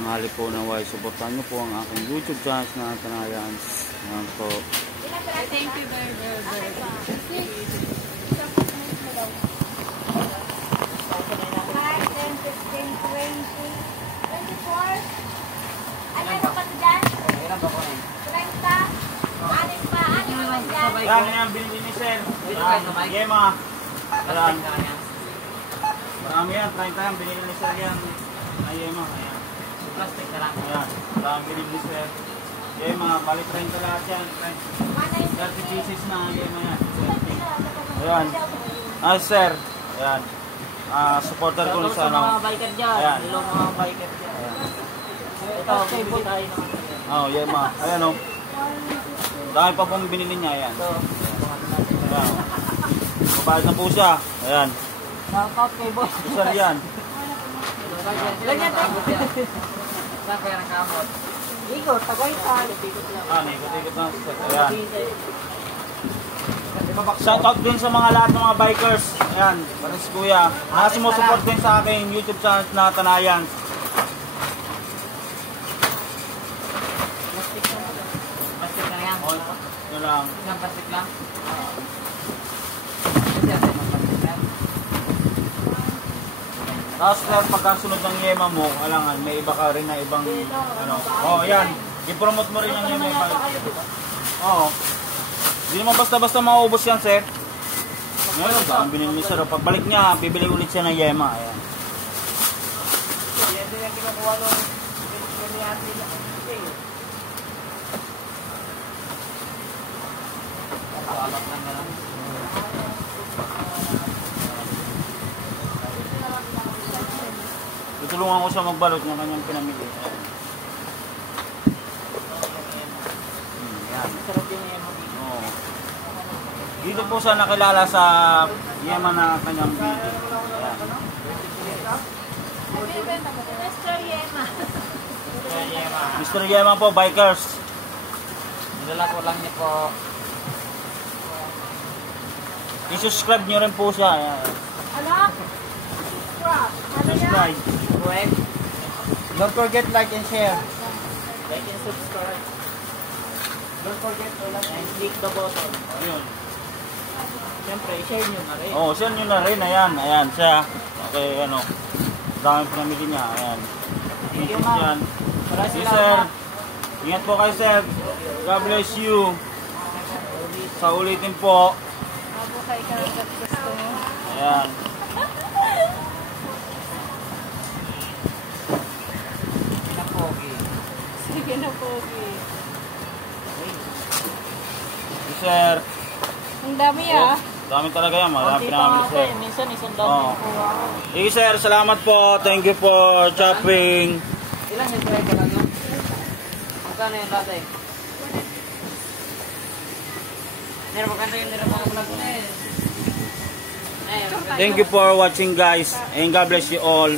tanghali po na way. Suportahan nyo po ang aking YouTube channel na Tanayan. Ayan po. Thank you very Yan, yan, binili ni Sir. Yema. Marami yan, 30 yan, binili ni Sir yan. Yema, ayan. Plastic na lang. Ayan, marami binili ni Sir. Yema, balik 30 lahat yan. 30 pieces na, Yema yan. Ayan. Sir. Ayan. Supporter ko sa ano. Mga biker dyan. Ayan. Hello mga biker dyan. Ito, bibili tayo naman. Yema. Ayan o. Dahil pa pong binili niya, ayan. Ayan. Kapalit na po siya. Ayan. Shoutout kay boss. Sir yan. Ilan yan tayo? Saan kaya ng kamot? Ikot, tagay tayo. Ikot-ikot na. Ayan. Shoutout din sa mga lahat ng mga bikers. Ayan. Para si Kuya. Sumusupport din sa aking YouTube channel na Tanayan. Plastic na yan. Yun lang. Isang plastic lang? Tapos sir, pagkasunod ng Yema mo, alangan, may iba ka rin na ibang, ano. Yan. I-promote mo rin ang Yema. Hindi naman basta-basta maubos yan, sir. Ngayon, ang binili ni sir. Pagbalik niya, bibili ulit siya ng Yema. Ayan. Yan din ang kinukuha nung piniyati na. Kapalak lang na lang. Tutulungan ko siya magbalot ng kanyang pinamili. Yan. Sarap yung Yema. Dito po siya nakilala sa Yema na kanyang building. Mr. Yema. Mr. Yema po, bikers. Nilala ko lang niya po. I-subscribe nyo rin po siya. Ayan. Ano? Subscribe. Correct. Don't forget like and share. Like and subscribe. Don't forget to like and click the button. Ayun. Siyempre, share nyo na rin. Share nyo na rin. Ayan. Ayan siya. Okay, ano. Dami pinamili niya. Ayan. Thank you, ma'am. Thank you, sir. Ingat po kayo, sir. God bless you. Sa ulitin po. Mabuhay ka hanggat gusto mo. Ayan. Sige na, Pogi. Sir. Ang dami Dami talaga yan. Marami pinamili, sir. Minsan isang dami po ako. Thank you, sir. Salamat po. Thank you for shopping. Ilan yung try ka lang yun? Magkano yung dati? Magkano yung nirapang vlog na eh. Thank you for watching, guys. And God bless you all.